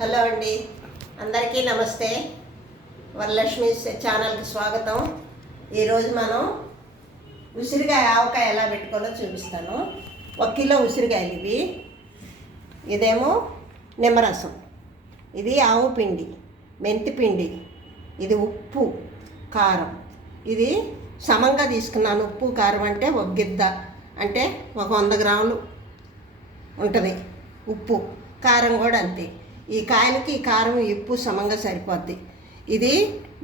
Hello అండి, అందరికీ నమస్తే. వరలక్ష్మి ఛానల్కి స్వాగతం. ఈరోజు మనం ఉసిరికాయ ఆవకాయ ఎలా పెట్టుకోవాలో చూపిస్తాను. 1 కిలో ఉసిరికాయలు ఇవి. ఇదేమో నిమ్మరసం, ఇది ఆవు పిండి, మెంతి పిండి, ఇది ఉప్పు, కారం. ఇది సమంగా తీసుకున్నాను. ఉప్పు కారం అంటే 1 గిద్ద, అంటే 100 గ్రాములు ఉంటుంది. ఉప్పు కారం కూడా అంతే. ఈ కాయలకి ఈ కారం ఉప్పు సమంగా సరిపోద్ది. ఇది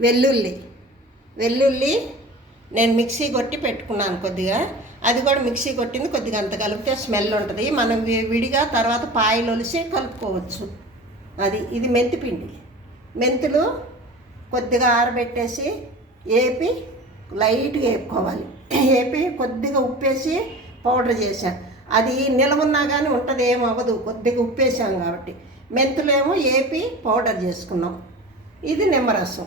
వెల్లుల్లి నేను మిక్సీ కొట్టి పెట్టుకున్నాను కొద్దిగా. అది కూడా మిక్సీ కొట్టింది కొద్దిగా, అంత కలిపితే స్మెల్ ఉంటుంది. మనం విడిగా తర్వాత పాయలు ఒలిసి కలుపుకోవచ్చు. ఇది మెంతిపిండి. మెంతులు కొద్దిగా ఆరబెట్టేసి ఏపి లైట్గా వేపుకోవాలి. ఏపి కొద్దిగా ఉప్పేసి పౌడర్ చేశాను. అది నిలవన్నా కానీ ఉంటుంది, ఏమవ్వదు, కొద్దిగా ఉప్పేసాం కాబట్టి. మెంతులేమో ఏపి పౌడర్ చేసుకున్నాం. ఇది నిమ్మరసం.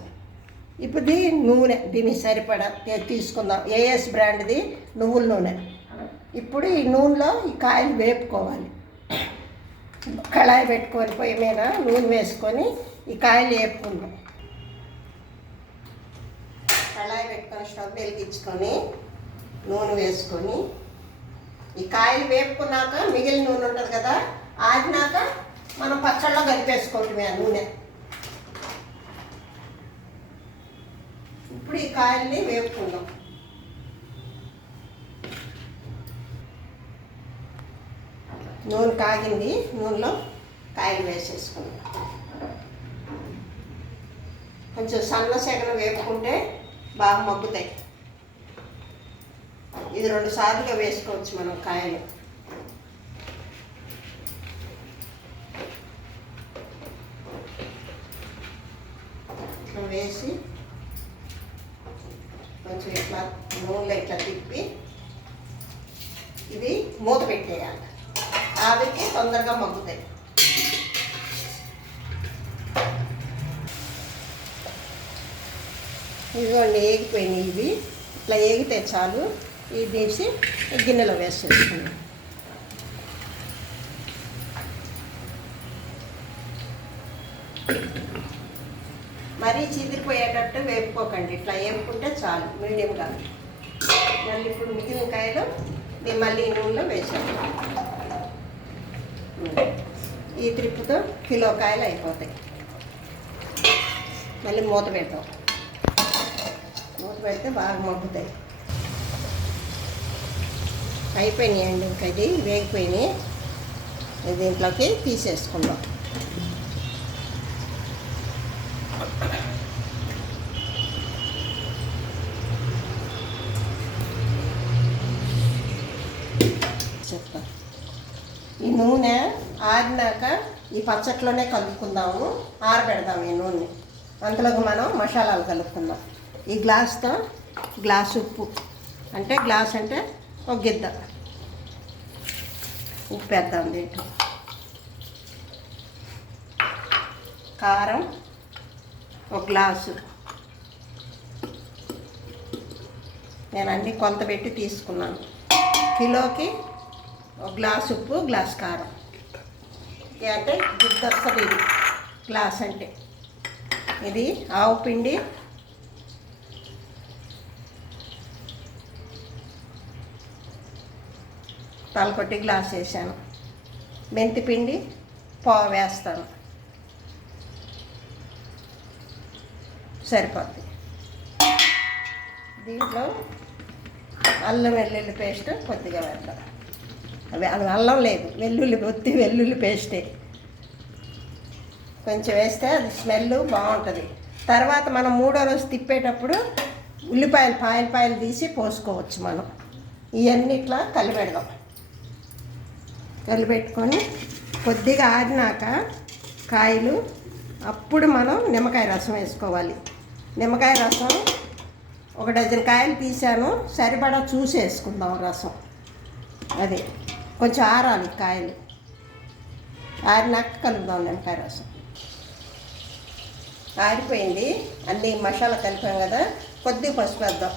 ఇప్పుడు నూనె, దీనికి సరిపడా తీసుకుందాం. ఏఎస్ బ్రాండ్ది నువ్వుల నూనె. ఇప్పుడు ఈ నూనెలో ఈ కాయలు వేపుకోవాలి. కళాయి పెట్టుకొని పొయ్యి మీద నూనె వేసుకొని ఈ కాయలు వేపుకుందాం. కళాయి పెట్టుకొని స్టవ్ వెలిగించుకొని నూనె వేసుకొని ఈ కాయలు వేపుకున్నాక మిగిలిన నూనె ఉంటుంది కదా, ఆడినాక మనం పచ్చళ్ళలో కలిపేసుకోవటమే ఆ నూనె. ఇప్పుడు ఈ కాయల్ని వేపుకుందాం. నూనె కాగింది, నూనెలో కాయలు వేసేసుకుందాం. కొంచెం సన్న సెగన వేపుకుంటే బాగా మగ్గుతాయి. ఇది 2 సార్లుగా వేసుకోవచ్చు మనం కాయలు. ఇట్లా వేసి కొంచెం ఇట్లా నూనెలో ఇట్లా తిప్పి ఇది మూత పెట్టేయాలి. ఆవిరికి తొందరగా మగ్గుతాయి. ఇదిగోండి, ఏగిపోయినాయి. ఇవి ఇట్లా ఏగితే చాలు. ఇది తీసి గిన్నెలో వేసేసుకున్నాం. మరీ చిదిరిపోయేటట్టు వేపుకోకండి, ఇట్లా వేపుకుంటే చాలు, మీడియంగా. మళ్ళీ ఇప్పుడు మిగిలిన కాయలు మేము మళ్ళీ నూనెలో వేసాము. ఈ ట్రిప్తో కిలో కాయలు అయిపోతాయి. మళ్ళీ మూత పెడతాం. మూత పెడితే బాగా మగ్గుతాయి. అయిపోయినాయండి, ఇంకా ఇది వేగిపోయినాయి. దీంట్లోకి తీసేసుకుందాం. చెప్తా. ఈ నూనె ఆరినాక ఈ పచ్చట్లోనే కలుపుకుందాము, ఆరబెడదాము ఈ నూనె. అంతలోకి మనం మసాలాలు కలుపుకుందాం. ఈ గ్లాస్తో గ్లాసు ఉప్పు, అంటే 1 గిద్ద ఉప్పు వేద్దాం. దీంట్లో కారం 1 గ్లాసు. నేను అన్నీ కొలత పెట్టి తీసుకున్నాను. కిలోకి 1 గ్లాసు ఉప్పు, గ్లాస్ కారం. అంటే గిద్ద వస్తుంది ఇది గ్లాస్ అంటే. ఇది ఆవు పిండి, తలకొట్టి గ్లాస్ వేసాను. మెంతి పిండి పావు వేస్తాను, సరిపోద్ది. దీంట్లో అల్లం వెల్లుల్లి పేస్ట్ కొద్దిగా వేద్దాం. అది అల్లం లేదు, వెల్లుల్లి పేస్టే కొంచెం వేస్తే అది స్మెల్ బాగుంటుంది. తర్వాత మనం 3వ రోజు తిప్పేటప్పుడు ఉల్లిపాయలు పాయలు తీసి పోసుకోవచ్చు మనం. ఇవన్నీ ఇట్లా కలిపెడదాం. కలిపెట్టుకొని కొద్దిగా ఆరినాక కాయలు, అప్పుడు మనం నిమ్మకాయ రసం వేసుకోవాలి. నిమ్మకాయ రసం 1 డజన్ కాయలు తీసాను, సరిపడా చూసి వేసుకుందాం రసం. అది కొంచెం ఆరాలి కాయలు. ఆరినాక కలుపుదాం నిమ్మకాయ రసం. ఆరిపోయింది, అన్నీ మసాలా కలిపాం కదా. కొద్దిగా పసుపు వేద్దాం.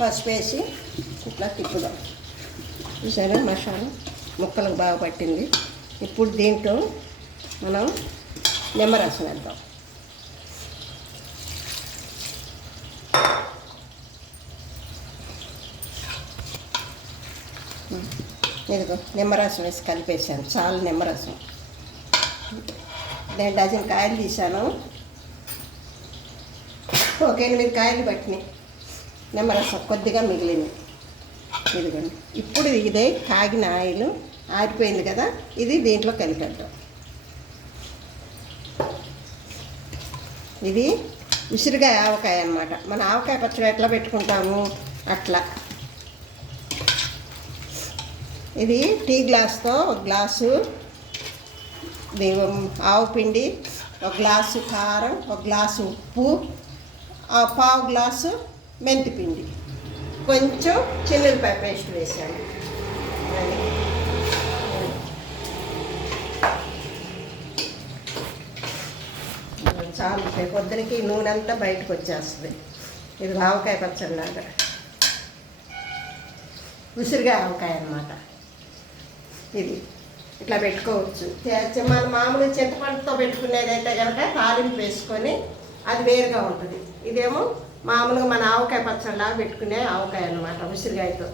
పసుపు వేసి ఇట్లా తిప్పుదాం. చూసారా మసాలా ముక్కలకు బాగా పట్టింది. ఇప్పుడు దీంట్లో మనం నిమ్మరసం వేద్దాం. ఇదిగో నిమ్మరసం వేసి కలిపేసాను. చాలా నిమ్మరసం. నేను డజన్ కాయలు తీసాను. ఒక 8 కాయలు పట్టినాయి. నిమ్మరసం కొద్దిగా మిగిలింది. ఇదిగోండి. ఇప్పుడు ఇదే కాగిన ఆయిల్ ఆరిపోయింది కదా, ఇది దీంట్లో కలిపేద్దాం. ఇది ఉసిరిగా ఆవకాయ అన్నమాట. మన ఆవకాయ పచ్చడి ఎట్లా పెట్టుకుంటాము అట్లా. ఇది టీ గ్లాస్తో ఒక గ్లాసు ఆవు పిండి, ఒక గ్లాసు కారం, ఒక గ్లాసు ఉప్పు, పావు గ్లాసు మెంతిపిండి, కొంచెం చిన్నులపాయ పేస్ట్ వేసాను. చాలు పొద్దునకి నూనె అంతా బయటకు వచ్చేస్తుంది. ఇది ఆవకాయ పచ్చడిలాగా ఉసిరిగా ఆవకాయ అన్నమాట. ఇది ఇట్లా పెట్టుకోవచ్చు. మన మామూలు చింతపండుతో పెట్టుకునేదైతే కనుక తాలింపు వేసుకొని అది వేరుగా ఉంటుంది. ఇదేమో మామూలుగా మన ఆవకాయ పచ్చడిలాగా పెట్టుకునే ఆవకాయ అన్నమాట ఉసిరికాయతో.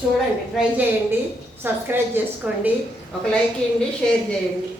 చూడండి, ట్రై చేయండి, సబ్స్క్రైబ్ చేసుకోండి, ఒక లైక్ ఇవ్వండి, షేర్ చేయండి.